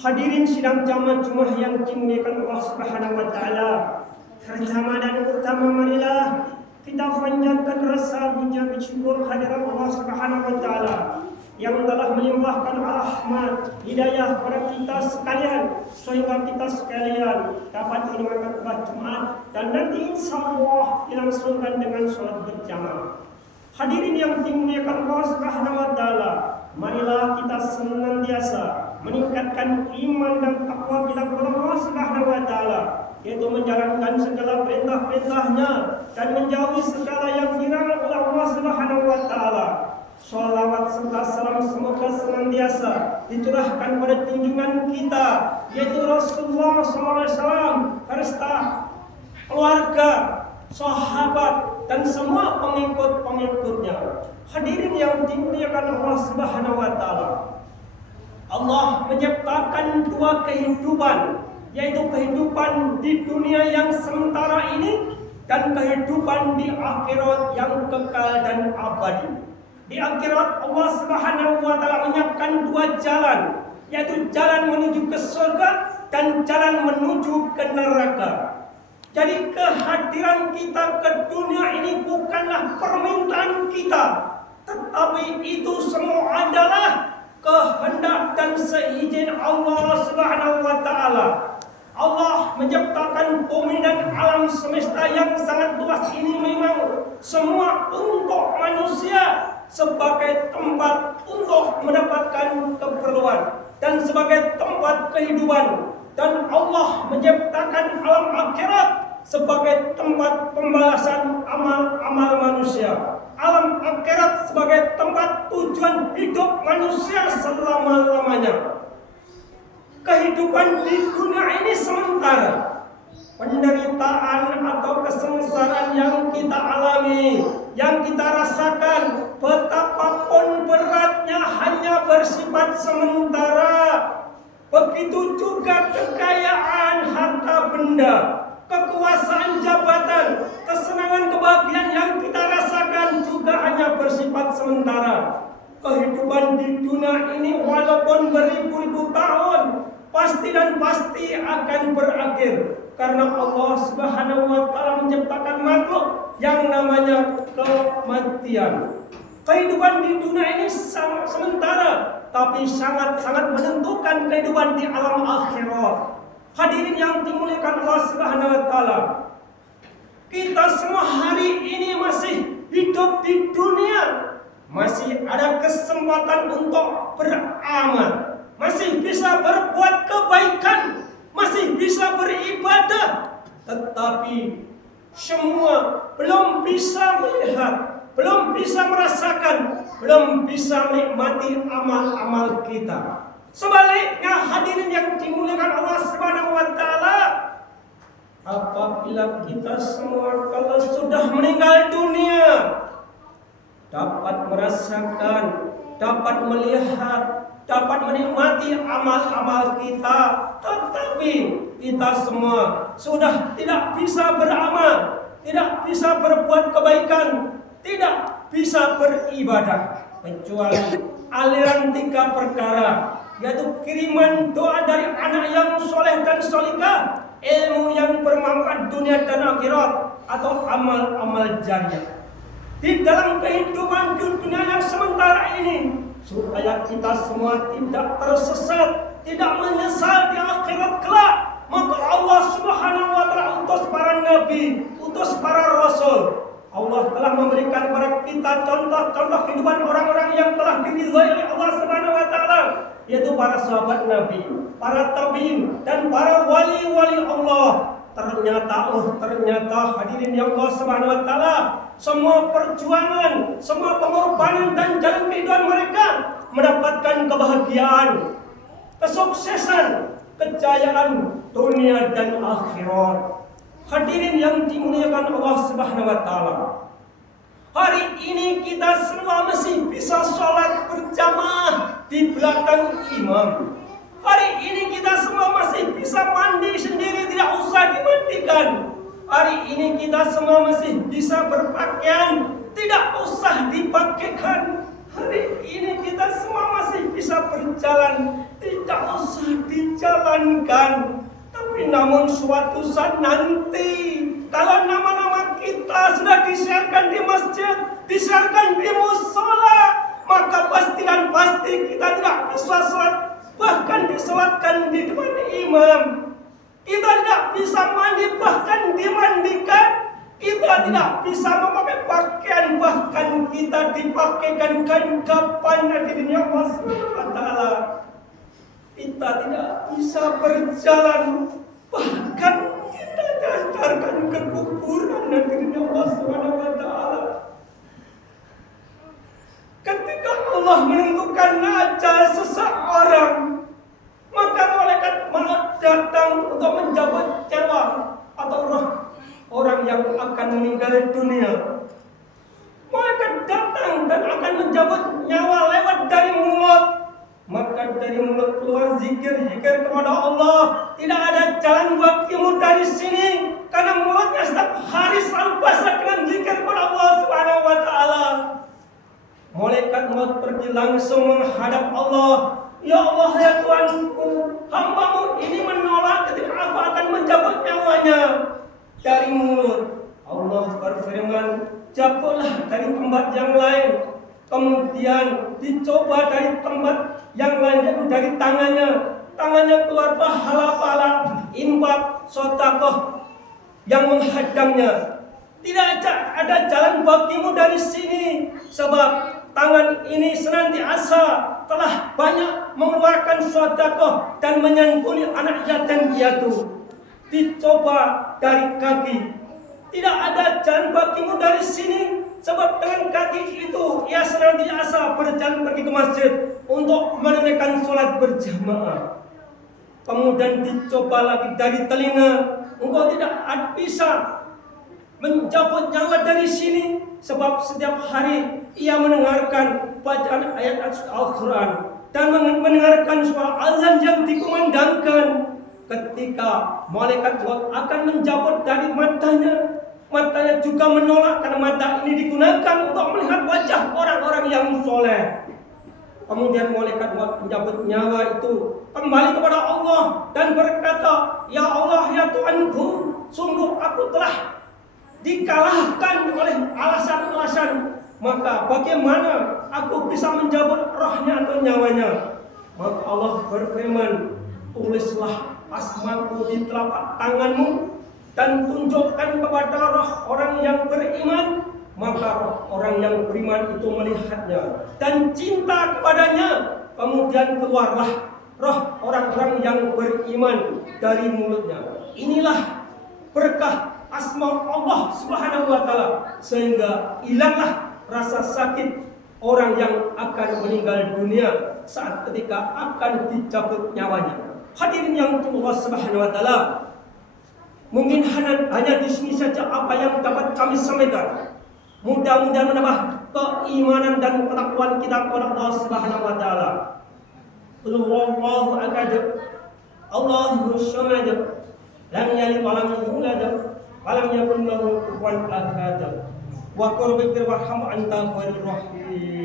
Hadirin sidang jamaah Jumat yang dimuliakan Allah Subhanahu wa taala. Pertama dan utama marilah kita panjatkan rasa puja syukur kehadirat Allah Subhanahu wa taala yang telah melimpahkan rahmat hidayah kepada kita sekalian sehingga kita sekalian dapat menunaikan salat Jumat dan nanti insyaallah dilangsungkan dengan salat berjamaah. Hadirin yang dimuliakan Allah Subhanahu wa taala, marilah kita senantiasa meningkatkan iman dan takwa kita kepada Allah Subhanahu wa taala, yaitu menjalankan segala perintah-perintahnya dan menjauhi segala yang dilarang oleh Allah Subhanahu wa taala. Shalawat serta salam semoga senantiasa dicurahkan pada junjungan kita, yaitu Rasulullah SAW, serta keluarga, sahabat dan semua pengikut-pengikutnya. Hadirin yang dimuliakan Allah Subhanahu wa taala, Allah menciptakan dua kehidupan, yaitu kehidupan di dunia yang sementara ini dan kehidupan di akhirat yang kekal dan abadi. Di akhirat Allah Subhanahu wa taala menyiapkan dua jalan, yaitu jalan menuju ke surga dan jalan menuju ke neraka. Jadi kehadiran kita ke dunia ini bukanlah permintaan kita, tetapi itu semua adalah kehendak dan seizin Allah Subhanahu wa taala. Allah menciptakan bumi dan alam semesta yang sangat luas ini memang semua untuk manusia, sebagai tempat untuk mendapatkan keperluan dan sebagai tempat kehidupan. Dan Allah menciptakan alam akhirat sebagai tempat pembalasan amal-amal manusia. Alam akhirat sebagai tempat tujuan hidup manusia selama-lamanya. Kehidupan di dunia ini sementara. Penderitaan atau kesengsaraan yang kita alami, yang kita rasakan, betapapun beratnya hanya bersifat sementara. Begitu juga kekayaan harta benda, kekuasaan jabatan, kesenangan kebahagiaan yang kita rasakan juga hanya bersifat sementara. Kehidupan di dunia ini walaupun beribu-ribu tahun, pasti dan pasti akan berakhir. Karena Allah Subhanahu wa taala menciptakan makhluk yang namanya kematian. Kehidupan di dunia ini sangat sementara, tapi sangat-sangat menentukan kehidupan di alam akhirat. Hadirin yang dimuliakan Allah Subhanahu wa taala, kita semua hari ini masih hidup di dunia, masih ada kesempatan untuk beramal, masih bisa berbuat kebaikan, masih bisa beribadah, tetapi semua belum bisa melihat, belum bisa merasakan, belum bisa menikmati amal-amal kita. Sebaliknya hadirin yang dimuliakan Allah Subhanahu wa taala, apabila kita semua kalau sudah meninggal dunia dapat merasakan, dapat melihat, dapat menikmati amal-amal kita, tetapi kita semua sudah tidak bisa beramal, tidak bisa berbuat kebaikan, tidak bisa beribadah, kecuali aliran tiga perkara, yaitu kiriman doa dari anak yang soleh dan solihah, ilmu yang bermanfaat dunia dan akhirat, atau amal-amal jariah. Di dalam kehidupan dunia yang sementara ini, supaya kita semua tidak tersesat, tidak menyesal di akhirat kelak, maka Allah Subhanahu wa taala utus para nabi, utus para rasul. Allah telah memberikan kepada kita contoh-contoh kehidupan orang-orang yang telah diridhai oleh Allah Subhanahu wa taala, yaitu para sahabat Nabi, para tabi'in dan para wali-wali Allah. Ternyata hadirin yang Allah Subhanahu wa taala, semua perjuangan, semua pengorbanan dan jalan kehidupan mereka mendapatkan kebahagiaan, kesuksesan, kejayaan dunia dan akhirat. Hadirin yang dimuliakan Allah Subhanahu wa taala, hari ini kita semua masih bisa sholat berjamaah di belakang imam. Hari ini kita semua masih bisa mandi sendiri, tidak usah dimandikan. Hari ini kita semua masih bisa berpakaian, tidak usah dipakaikan. Hari ini kita semua masih bisa berjalan, tidak usah dijalankan. Tapi namun suatu saat nanti, kalau nama-nama kita sudah disiarkan di masjid, disiarkan di musola, maka pasti dan pasti kita tidak bisa sholat, bahkan disolatkan di depan imam. Kita tidak bisa mandi, bahkan dimandikan. Kita tidak bisa memakai pakaian, bahkan kita dipakaikan kain kafan hadirin Allah Subhanahu wa taala. Kita tidak bisa berjalan, bahkan kita diantarkan ke kuburan hadirin Allah Subhanahu wa taala. Ketika Allah menentukan ajal seseorang, maka malaikat maut datang untuk mencabut nyawa atau roh orang yang akan meninggal dunia. Malaikat datang dan akan mencabut nyawa lewat dari mulut. Maka dari mulut keluar zikir-zikir kepada Allah. Tidak ada jalan bagimu dari sini, karena mulutnya setiap hari selalu basah dengan zikir kepada Allah Subhanahu wa taala. Malaikat maut pergi langsung menghadap Allah. Ya Allah, ya Tuhanku, hamba-Mu ini menolak ketika aku akan mencabut nyawanya. Dari mulut Allah berfirman, cabutlah dari tempat yang lain. Kemudian dicoba dari tempat yang lain, yaitu dari tangannya. Tangannya keluar pahala-pahala infak, sedekah yang menghadangnya. Tidak ada jalan bagimu dari sini, sebab tangan ini senantiasa telah banyak mengeluarkan sedekah dan menyantuni anak yatim piatu. Dicoba dari kaki, tidak ada jalan bagimu dari sini, sebab dengan kaki itu ia senantiasa berjalan pergi ke masjid untuk menunaikan sholat berjamaah. Kemudian dicoba lagi dari telinga, engkau tidak bisa mencabut nyawa dari sini, sebab setiap hari ia mendengarkan bacaan ayat Al-Quran dan mendengarkan suara azan yang dikumandangkan. Ketika malaikat maut akan mencabut dari matanya, matanya juga menolak karena mata ini digunakan untuk melihat wajah orang-orang yang soleh. Kemudian malaikat maut mencabut nyawa itu kembali kepada Allah dan berkata, Ya Allah, ya Tuhanku, sungguh aku telah dikalahkan oleh alasan-alasan. Maka bagaimana aku bisa mencabut rohnya atau nyawanya? Maka Allah berfirman, tulislah asmaku di telapak tanganmu dan tunjukkan kepada roh orang yang beriman. Maka roh orang yang beriman itu melihatnya dan cinta kepadanya. Kemudian keluarlah roh orang-orang yang beriman dari mulutnya. Inilah berkah asma Allah Subhanahu wa taala, sehingga hilanglah rasa sakit orang yang akan meninggal dunia saat ketika akan dicabut nyawanya. Hadirin yang Allah Subhanahu wa taala, mungkin hanya di sini saja apa yang dapat kami sampaikan. Mudah-mudahan menambah keimanan dan ketakwaan kita kepada Allah Subhanahu wa taala. Allahu akbar. Allahu samad. Lam yalid wa lam yulad wa lam yakul lahu kufuwan ahad. Wa qul bi rahmat anta khairur rahim.